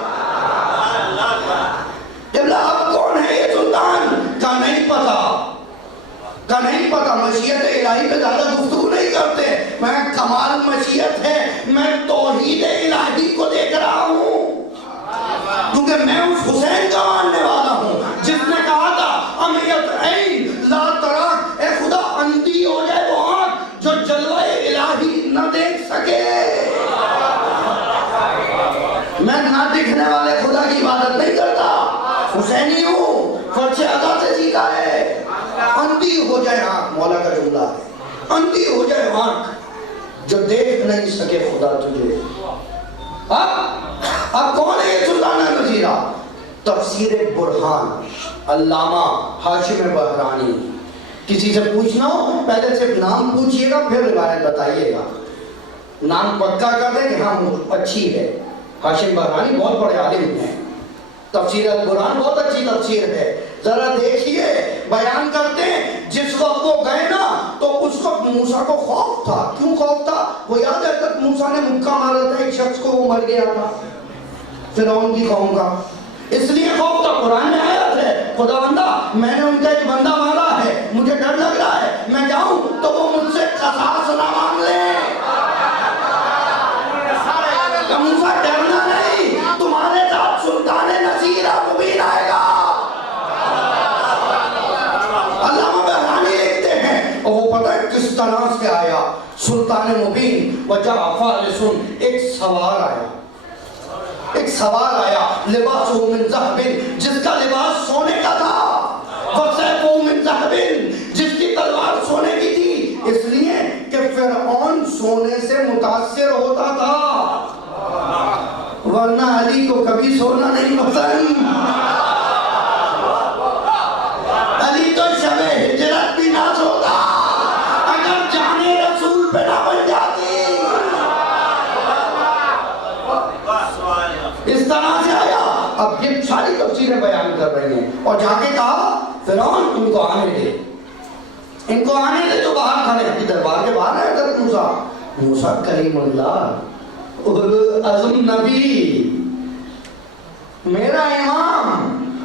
قبلہ اب کون ہے یہ سلطان؟ کا نہیں پتا، مشیت الہی پہ زیادہ گفتگو نہیں کرتے، میں کمال مشیت ہے، میں توحید الہی کو دیکھ رہا ہوں کیونکہ میں اس حسین کا ماننے والا ہوں جس نے کہا تھا امیت عین لا تراک، اے خدا اندھی ہو جائے وہ آنکھ جو جلوہ الہی نہ دیکھ سکے۔ میں نہ دکھنے والے خدا کی عبادت نہیں کرتا، حسینی ہوں، فرش عطا سے سیکھا ہے۔ اندھی ہو جائے آنکھ، مولا کا جملہ ہے، اندھی ہو جائے آنکھ جو دیکھ نہیں سکے خدا تجھے۔ اب کون ہے یہ سلطان نذیرہ؟ تفسیر برہان علامہ ہاشم بحرانی۔ کسی سے پوچھنا ہو پہلے صرف نام پوچھئے گا پھر روایت بتائیے گا، نام پکا کر دیں کہ ہاں اچھی ہے۔ ہاشم بحرانی بہت بڑے عالم ہیں، تفسیر القرآن بہت اچھی تفسیر ہے، ذرا دیکھیے بیان کرتے ہیں۔ جس وقت وہ گئے نا تو اس وقت موسیٰ کو خوف تھا۔ کیوں خوف تھا؟ وہ یاد ہے تک موسیٰ نے مکہ مارا تھا ایک شخص کو، وہ مر گیا تھا فرعون کی قوم کا، اس لیے خوف تھا۔ قرآن میں آیت ہے خدا بندہ میں نے ان کا ایک بندہ مارا ہے، مجھے ڈر لگ رہا ہے، میں جاؤں تو وہ مجھ سے قصاص نہ مانگ لے۔ موسیٰ ڈرنا نہیں، تمہارے ساتھ سلطان نذیرہ مبین آئے گا۔ علامہ بحرانی لکھتے ہیں اور وہ پتہ ہے کس طرح سے آیا سلطان مبین، وجاء فارس، ایک سوار آیا، لباسہ من ذہب، جس کا لباس سونے کا تھا، وسیفہ من ذہب، جس کی تلوار سونے کی تھی، اس لیے کہ فرعون سونے سے متاثر ہوتا تھا، ورنہ علی کو کبھی سونا نہیں پسند۔ علی تو شب ہجرت بھی نہ سوتا اگر جانے رسول پہ نہ بن جاتی۔ اس طرح سے آیا۔ اب یہ ساری تفسیریں بیان کر رہی ہیں اور جا کے کہا فرعون ان کو آنے دے، ان کو آنے دے جو باہر کھڑے ہیں، دربار کے باہر ہے حضرت موسیٰ، موسیٰ کلیم اللہ عظم نبی، میرا امام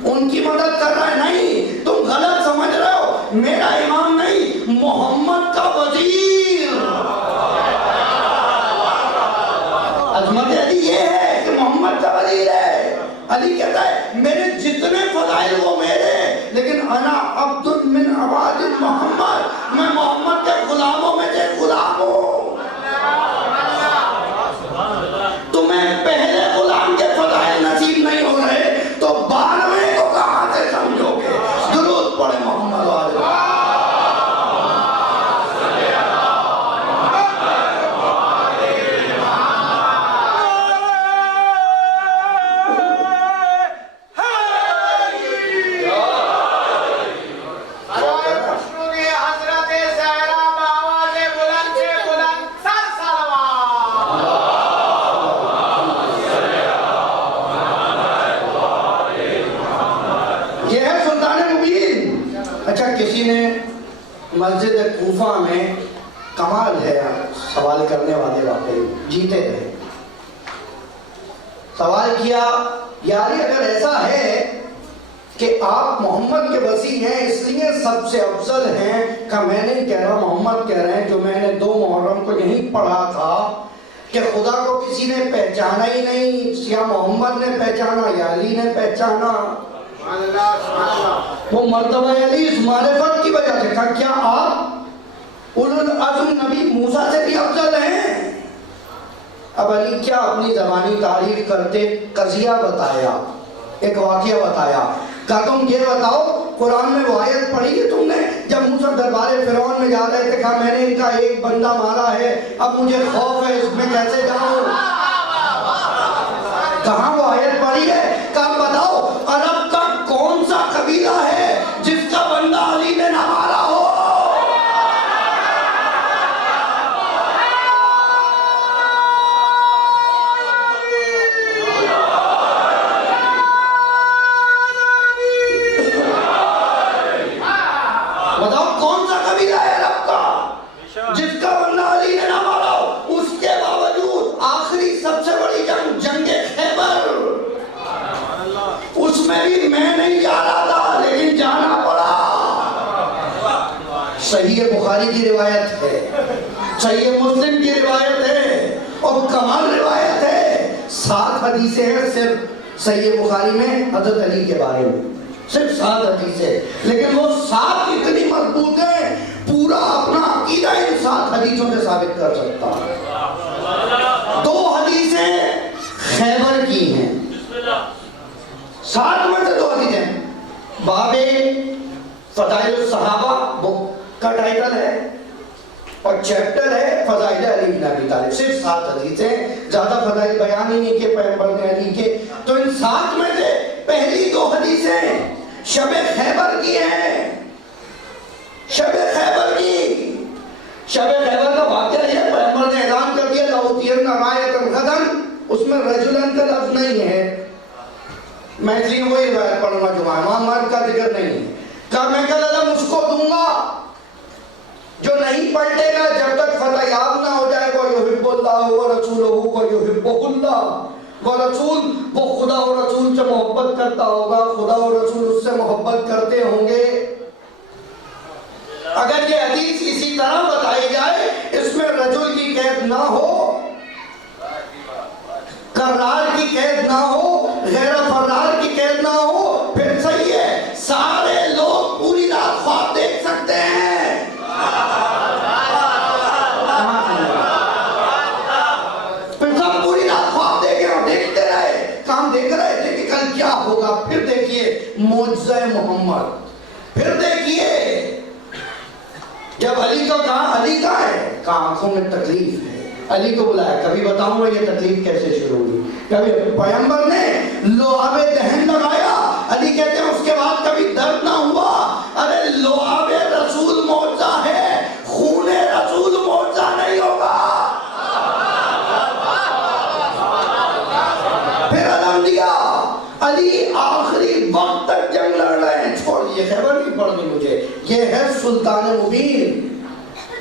ان کی مدد کر رہا ہے۔ نہیں، تم غلط سمجھ رہے ہو، میرا امام نہیں، محمد کا وزیر۔ عظمت علی یہ ہے کہ محمد کا وزیر ہے۔ علی کہتا ہے میرے جتنے فضائل وہ میرے، لیکن انا عبد من عباد محمد، میں محمد کے غلاموں میں سے غلام ہوں۔ تمہیں پہلے غلام کے فضائل نصیب نہیں ہو رہے تو 12ویں کو کہاں سے سمجھو گے؟ درود پڑھے محمد والے۔ مسجد کوفہ میں کمال ہے سوال کرنے والے واقعی جیتے رہے. سوال کیا یاری اگر ایسا ہے کہ آپ محمد کے وسیع ہیں اس لیے سب سے افضل ہیں, کہ میں نہیں کہہ رہا محمد کہہ رہے ہیں, جو میں نے 2 محرم کو یہیں پڑھا تھا کہ خدا کو کسی نے پہچانا ہی نہیں, یا محمد نے پہچانا یا علی نے پہچانا. وہ مرتبہ علی اس معرفت کی وجہ سے کہا کیا آپ اولو العزم نبی موسیٰ سے بھی افضل ہیں؟ اب علی کیا اپنی زبانی تعریف کرتے, قضیہ بتایا, ایک واقعہ بتایا. کہا تم یہ بتاؤ قرآن میں وہ آیت پڑھی ہے تم نے جب موسیٰ دربار فرعون میں جا رہے تھے, کہا میں نے ان کا ایک بندہ مارا ہے, اب مجھے خوف ہے, اس میں کیسے جاؤں؟ کہاں وہ آیت پڑھی ہے؟ کہا بتاؤ عرب کا کون سا قبیلہ ہے جس کا بندہ علی نے نہ مارا ہو؟ بتاؤ کون سا قبیلہ ہے عرب کا جس کا بندہ علی نے نہ مارا ہو؟ اس کے باوجود آخری سب سے بڑی جنگ, جنگ خیبر, اس میں بھی میں نہیں جا رہا تھا لیکن جانا پڑا. صحیح بخاری کی روایت ہے, صحیح مسلم کی روایت ہے, اور کمال روایت ہے. 7 حدیثیں ہیں صرف صحیح بخاری میں حضرت علی کے بارے میں, صرف 7 حدیثیں, لیکن وہ 7 اتنی مضبوط ہیں پورا اپنا عقیدہ ان 7 حدیثوں سے ثابت کر سکتا ہے. 2 حدیثیں خیبر کی ہیں, 7 میں سے 2 حدیثیں. باب فضائل الصحابہ بک کا ٹائٹل ہے اور چیپٹر ہے فضائل علی بن ابی طالب. صرف 7 حدیثیں, زیادہ فضائل بیان ہی نہیں کہ پیغمبر نے علی کے. تو ان 7 میں سے پہلی 2 حدیثیں شب خیبر کی ہیں. شب خیبر کی, شب خیبر کا واقعہ یہ پیغمبر نے اعلان کر دیا لَأُوتِيَنَّ رَایَةً غَدًا, اس میں رجلن کا لفظ نہیں ہے, میں اس لیے وہی روایت پڑھوں گا جو وہاں مرد کا ذکر نہیں ہے. کہا میں کل علم اس کو دوں گا جو نہیں پلٹے گا جب تک فتح یاب نہ ہو جائے گا. یحب اللہ و رسولہ و یحبہ اللہ, وہ رسول وہ خدا و رسول سے محبت کرتا ہوگا, خدا و رسول اس سے محبت کرتے ہوں گے. اگر یہ حدیث اسی طرح بتائی جائے اس میں رجل کی قید نہ ہو, کرار کی قید نہ ہو, غیر فرار کی قید نہ ہو, پھر صحیح ہے سارے لوگ پوری رات خواب دیکھ سکتے ہیں. پھر سب پوری رات خواب دیکھیں اور دیکھتے رہے, کام دیکھ رہے تھے کہ کل کیا ہوگا. پھر دیکھیے معجزہ محمد, پھر دیکھیے جب علی کو کہا علی کہاں ہے, کہا آنکھوں میں تکلیف ہے, علی کو بلایا. کبھی بتاؤں گا یہ تکلیف کیسے شروع ہوئی. کبھی پیغمبر نے لعاب دہن لگایا, علی کہتے ہیں اس کے بعد کبھی درد نہ ہوا. ارے لعاب رسول معجزہ ہے, خون رسول معجزہ نہیں ہوگا. پھر علم دیا علی آخری وقت تک جنگ لڑ رہے ہیں. چھوڑ دیے خیبر نہیں پڑھنی مجھے, یہ ہے سلطان مبین,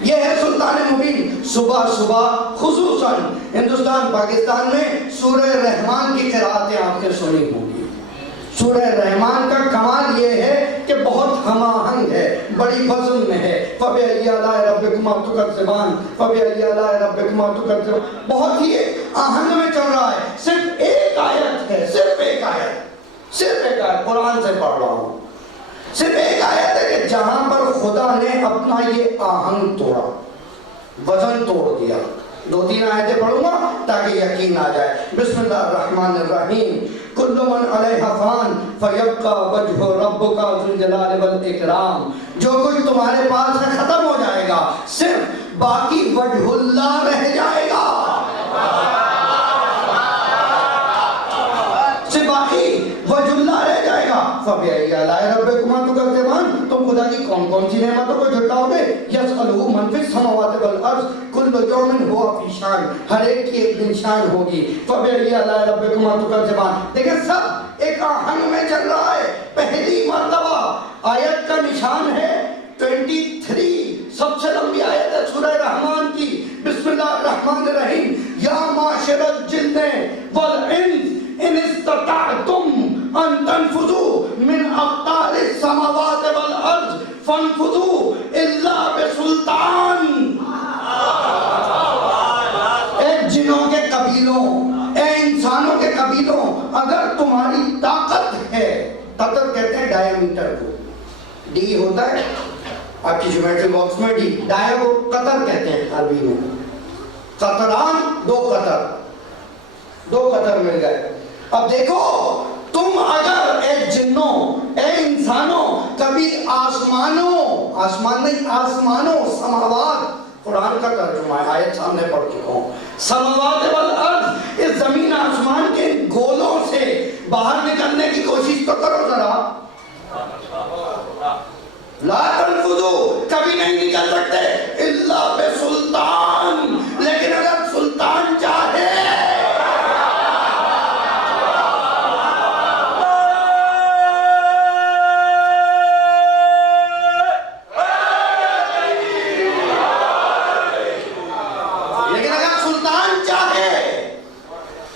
یہ ہے سلطان مبین. صبح صبح خصوصاً ہندوستان پاکستان میں سورہ رحمان کی قرأتیں آپ نے سنی ہوگی. سورہ رحمان کا کمال یہ ہے کہ بہت ہم آہنگ ہے, بڑی وزن میں ہے. فَبِأَيِّ آلَاءِ رَبِّكُمَا تُكَذِّبَانِ فَبِأَيِّ آلَاءِ رَبِّكُمَا تُكَذِّبَانِ, بہت ہی آہنگ میں چل رہا ہے. صرف ایک آیت ہے, صرف ایک آیت, صرف ایک آیت قرآن سے پڑھ رہا ہوں. صرف ایک آیت ہے کہ جہاں پر خدا نے اپنا یہ آہنگ توڑا, وزن توڑ دیا. 2-3 آیتیں پڑھوں گا تاکہ یقین آ جائے. بسم اللہ الرحمن الرحیم. کل من علیہا فان فیبقى وجہ ربک ذو الجلال والاکرام. جو کچھ تمہارے پاس ہے ختم ہو جائے گا, صرف باقی وجہ اللہ رہ جائے گا. صرف باقی وجہ اللہ رہ جائے گا. فَبِأَيِّ آلَاءِ رَبِّكُمَا تُكَذِّبَانِ, تم خدا کی کون کون سی نعمتوں کو جھٹلاؤ گے. یسألہ من فی السماوات والارض کل یوم ہوا فی شان, ہر ایک کی ایک دن شان ہوگی. فَبِأَيِّ آلَاءِ رَبِّكُمَا تُكَذِّبَانِ. دیکھیں سب ایک آہنگ میں چل رہا ہے. پہلی مرتبہ آیت کا نشان ہے 23, سب سے لمبی آیت ہے سورہ رحمان کی بسم اللہ الرحمن الرحیم یا معاشر الجن والانس ان استطعتم ان تنفذوا من اقطار السماوات والارض فانفذوا الا بسلطان. اے جنوں کے قبیلوں، اے انسانوں کے قبیلوں، اگر تمہاری طاقت ہے، قطر کہتے ہیں ڈایا میٹر کو، ڈی ہوتا ہے آپ کی جیومیٹری باکس میں ڈی، ڈایا کو قطر کہتے ہیں عربی میں. قطران دو قطر مل گئے. اب دیکھو تم اگر اے جنوں اے انسانوں کبھی آسمانوں سماوات، قرآن کا ترجمہ ہے، آیت سامنے پڑھ چکا ہوں، سماوات والارض، اس زمین آسمان کے گولوں سے باہر نکلنے کی کوشش تو کرو ذرا. لا تنفذو، کبھی نہیں نکل سکتے الا بسلطان، لیکن اگر سلطان چاہے. لیکن اگر سلطان چاہے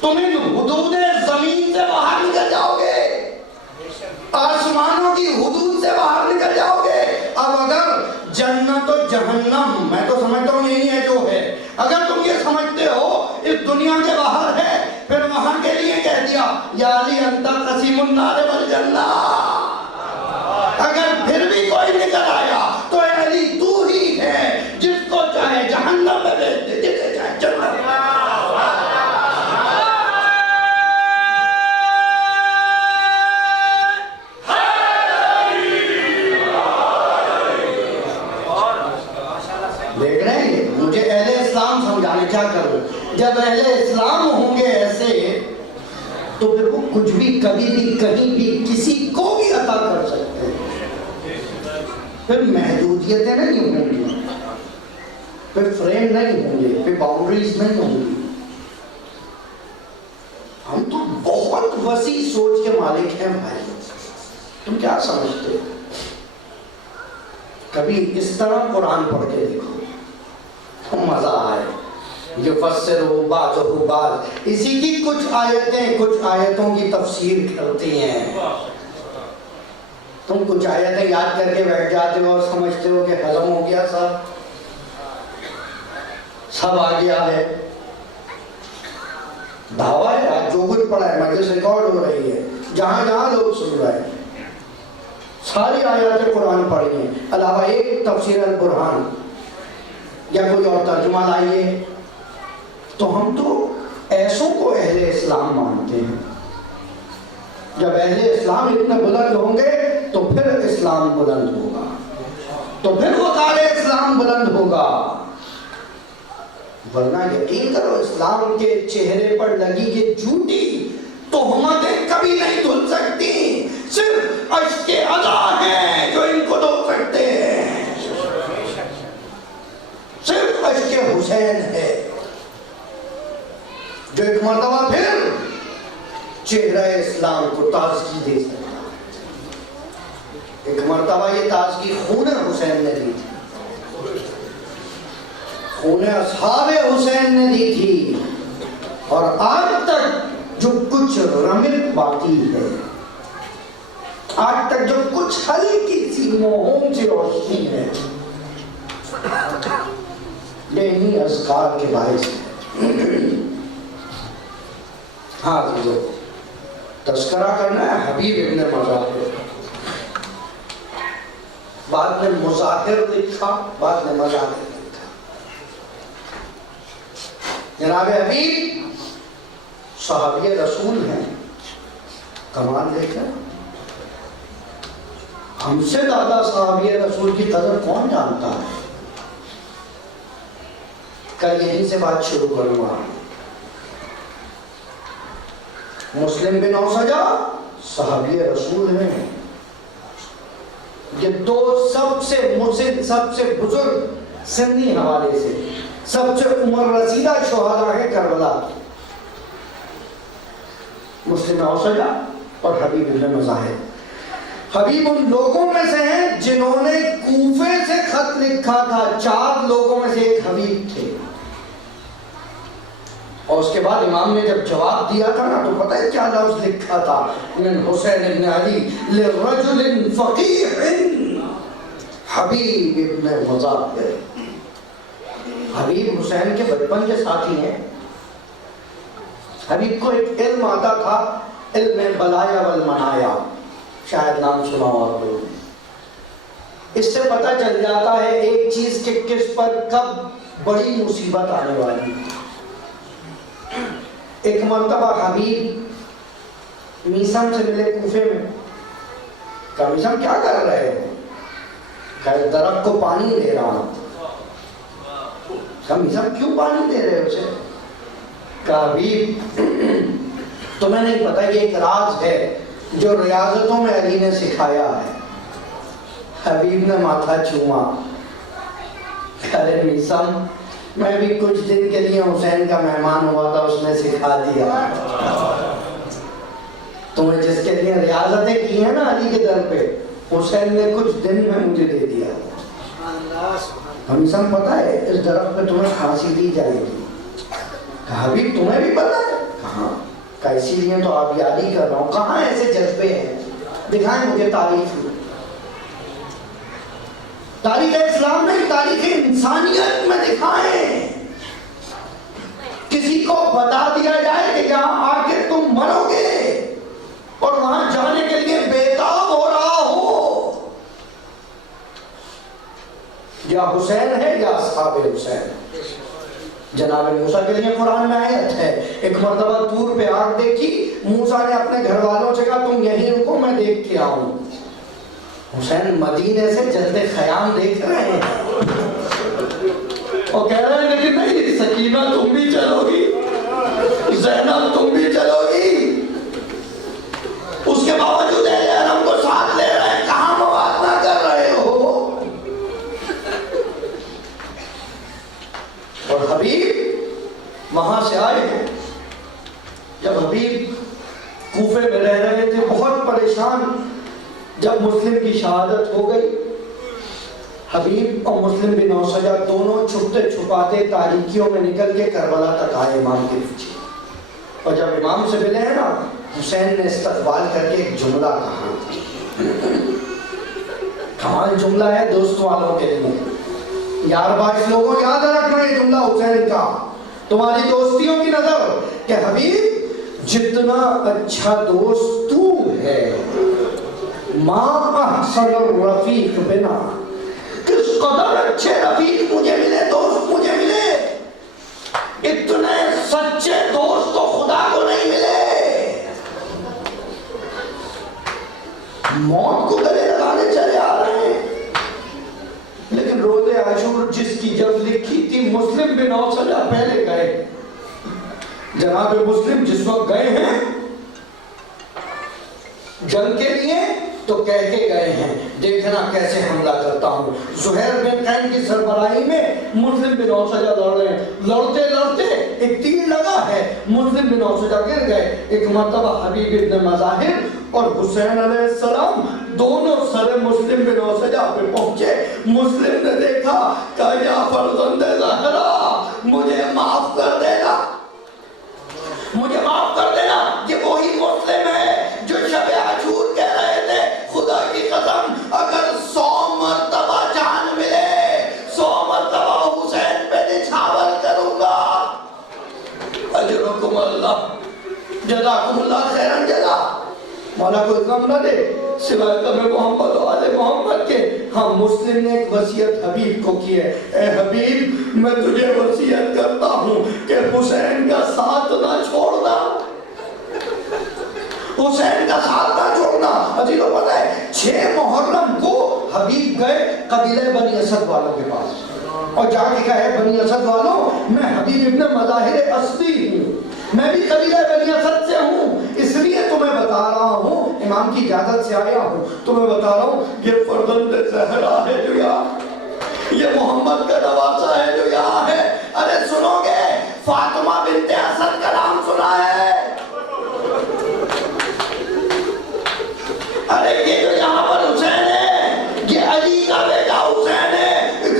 تم ان حدود زمین سے باہر نکل جاؤ گے، آسمانوں کی حدود سے باہر نکل جاؤ گے. اب اگر جنت و جہنم، میں تو سمجھتا ہوں یہی ہے جو ہے، اگر تم یہ سمجھتے ہو اس دنیا کے باہر ہے، پھر وہاں کے لیے کہہ دیا یا علی انت قسیم النار والجنہ. اگر پھر بھی کوئی نکل آیا تو اے علی تو ہی ہے، جس کو چاہے جہنم میں بھیج دے، جسے چاہے جنت میں. دیکھ رہے ہیں مجھے اہل اسلام سمجھانے کیا کرو. جب اہل اسلام ہوں گے ایسے تو پھر وہ کچھ بھی کبھی بھی کہیں بھی کسی کو بھی عطا کر سکتے ہیں. پھر محدودیتیں نہیں ہوں گی، پھر فریم نہیں ہوں گے، پھر باؤنڈریز نہیں ہوں گی. ہم تو بہت وسیع سوچ کے مالک ہیں بھائی. تم کیا سمجھتے ہو؟ کبھی اس طرح قرآن پڑھ کے دیکھو، مزہ آئے. یفسروا بعضہ بعض، اسی کی کچھ آیتوں کی تفسیر کرتی ہیں. تم کچھ آیتیں یاد کر کے بیٹھ جاتے ہو اور سمجھتے ہو کہ ختم ہو گیا، سب آ گیا ہے. دعویٰ ہے آج جو کچھ پڑھا ہے مجلس ریکارڈ ہو رہی ہے، جہاں جہاں لوگ سن رہے ہیں، ساری آیات قرآن پڑھی ہیں، علاوہ ایک تفسیر البرہان یا کوئی اور ترجمہ لائیے. تو ہم تو ایسوں کو اہل اسلام مانتے ہیں. جب اہل اسلام اتنے بلند ہوں گے تو پھر اسلام بلند ہوگا، تو پھر وقار اسلام بلند ہوگا. ورنہ یقین کرو اسلام کے چہرے پر لگی یہ جھوٹی تہمتیں کبھی نہیں دھل سکتی. صرف اشک ادا ہیں جو ان کو دھو سکتے ہیں، صرف اشک حسین ہے جو ایک مرتبہ پھر چہرہ اسلام کو تازگی دے سکتا. ایک مرتبہ یہ تازگی خون حسین نے دی تھی، خون اصحاب حسین نے دی تھی. اور آج تک جو کچھ رمق باقی ہے، آج تک جو کچھ ہلکی سی موہوم سی روشنی ہے، یہ انہی اذکار کے باعث ہے. ہاں جو تذکرہ کرنا ہے حبیب ابن مظاہر، بعد میں مظاہر لکھا، بعد میں مظاہر لکھا. جناب حبیب صحابی رسول ہیں، کمال دیکھیں. ہم سے زیادہ صحابی رسول کی قدر کون جانتا ہے؟ کل یہیں سے بات شروع کروں گا. مسلم بن اوسجہ صحابی رسول ہیں. یہ دو سب سے بزرگ سنی حوالے سے سب سے عمر رسیدہ شہداء ہیں کربلا، مسلم بن اوسجہ اور حبیب بن مظاہر. حبیب ان لوگوں میں سے ہیں جنہوں نے کوفے سے خط لکھ لکھا تھا 4 لوگوں میں سے ایک حبیب تھے. اور اس کے بعد امام نے جب جواب دیا تھا نا تو پتہ ہے کیا لفظ لکھا تھا؟ من حسین ابن علی لرجل فقیح حبیب ابن مظاہر. حبیب حسین کے بچپن کے ساتھی ہیں. حبیب کو ایک علم آتا تھا، علم بلایا والمنایا، شاید نام سنا ہو آپ لوگوں نے. اس سے پتہ چل جاتا ہے ایک چیز کہ کس پر کب بڑی مصیبت آنے والی. ایک مرتبہ حبیب میثم سے ملے کوفے میں. کہا میثم کیا کر رہے ہو؟ کہا درخت کو پانی دے رہا ہوں. کہا میثم کیوں پانی دے رہے ہو اسے؟ کہا حبیب تمہیں نہیں پتہ یہ ایک راز ہے جو ریاضتوں میں علی نے سکھایا ہے. حبیب نے ماتھا چوما. کہا میثم میں بھی کچھ دن کے لیے حسین کا مہمان ہوا تھا، اس نے سکھا دیا. تمہیں جس کے لیے ریاضتیں کی ہیں نا علی کے در پہ، حسین نے کچھ دن میں مجھے دے دیا. ہمیشہ پتہ ہے اس درخت پہ تمہیں پھانسی دی جائے گی. کہا حبیب تمہیں بھی پتہ ہے؟ کہاں. کہا اسی لیے تو آپ یادی کر رہا ہوں. کہاں ایسے جذبے ہیں؟ دکھائیں مجھے تاریخ میں. تاریخ اسلام میں، تاریخ انسانیت میں دکھائیں. کسی کو بتا دیا جائے کہ یہاں آ کے تم مرو گے اور وہاں جانے کے لیے بےتاب ہو رہا ہو. یا حسین ہے یا اصحاب حسین. جناب موسیٰ کے لیے قرآن میں آیت ہے. ایک مرتبہ طور پہ آگ دیکھی، موسیٰ نے اپنے گھر والوں سے کہا تم یہیں رکو میں دیکھ کے آؤں. حسین مدینے سے جلد خیام دیکھ رہے ہیں اور کہہ رہے ہیں لیکن نہیں سکینہ تم بھی چلو گی، زینب تم بھی چلو گی. اس کے باوجود اہل حرم کو ساتھ لے رہے ہیں. کہاں موازنہ کر رہے ہو؟ اور حبیب وہاں سے آئے ہیں. جب حبیب کوفے میں رہ رہے تھے بہت پریشان، جب مسلم کی شہادت ہو گئی، حبیب اور مسلم بن اوسجہ دونوں چھپتے چھپاتے تاریکیوں میں نکل کے کربلا تک آئے امام کے پیچھے. اور جب امام سے ملے ہیں نا، حسین نے استقبال کر کے ایک جملہ کہا. کمال جملہ ہے دوست والوں کے لیے. یار باعث لوگوں یاد رکھنا یہ جملہ حسین کا تمہاری دوستیوں کی نظر کہ حبیب جتنا اچھا دوست تو ہے، ماں احسن الرفیق بنا، کس قدر اچھے رفیق مجھے ملے، دوست مجھے ملے. اتنے سچے دوست تو خدا کو نہیں ملے. موت کو گلے لگانے چلے آ رہے ہیں. لیکن روز عاشور جس کی جب لکھی تھی مسلم بن اوسجہ پہلے گئے. جناب مسلم جس وقت گئے ہیں جنگ کے لیے تو کہہ کے گئے ہیں دیکھنا کیسے حملہ کرتا ہوں. زہیر بن قین کی سربراہی میں مسلم بن اوسجہ لڑ رہے ہیں. لڑتے لڑتے ایک تیر لگا ہے، مسلم بن اوسجہ گر گئے. ایک مرتبہ حبیب ابن مظاہر اور حسین علیہ السلام دونوں سر مسلم بن اوسجہ پہ پہنچے. مسلم نے دیکھا کہ یا فرزند زہرا مجھے معاف کر دینا، مجھے معاف کر دینا. یہ وہی مسلم ہے جو شب عاشور کہہ رہے تھے خدا کی قسم اگر 100 مرتبہ جان ملے 100 مرتبہ حسین پہ نچھاور کروں گا. اجرکم اللہ، جزاکم اللہ خیرن جزا. مولا کوئی غم نہ دے سوائے کم محمد و آل محمد کے. ہاں مسلم نے ایک وصیت حبیب کو کی ہے. اے حبیب میں تجھے وصیت کرتا ہوں کہ حسین کا ساتھ نہ چھوڑنا، حسین کا ساتھ نہ چھوڑنا. عزیزو پتہ ہے 6 محرم کو حبیب گئے قبیلہ بنی اسد والوں کے پاس اور جا کے کہا بنی اسد والوں میں حبیب ابن مظاہر اصلی ہوں، میں بھی قبیلہ بنی اسد سے ہوں، اس لیے تمہیں بتا رہا ہوں، امام کی اجازت سے آیا ہوں، تمہیں بتا رہا ہوں یہ فرزند زہرا ہے جو یہاں، یہ محمد کا نواسہ ہے جو یہاں ہے. ارے سنو گے فاطمہ بنت اسد کا نام سنا ہے؟ ارے یہ جو یہاں پر حسین ہے یہ علی کا بیٹا حسین ہے. ایک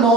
9